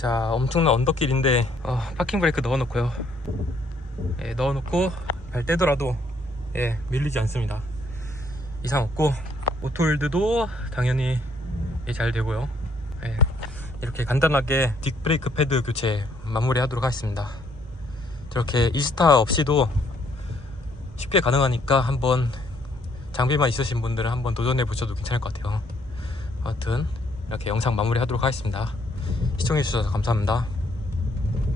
자, 엄청난 언덕길인데 파킹 브레이크 넣어놓고요. 예, 넣어놓고 발 떼더라도 밀리지 않습니다. 이상 없고 오토홀드도 당연히 잘 되고요. 이렇게 간단하게 딕 브레이크 패드 교체 마무리 하도록 하겠습니다. 이렇게 이스타 없이도 쉽게 가능하니까 한번 장비만 있으신 분들은 한번 도전해 보셔도 괜찮을 것 같아요. 아무튼 이렇게 영상 마무리 하도록 하겠습니다. 시청해 주셔서 감사합니다.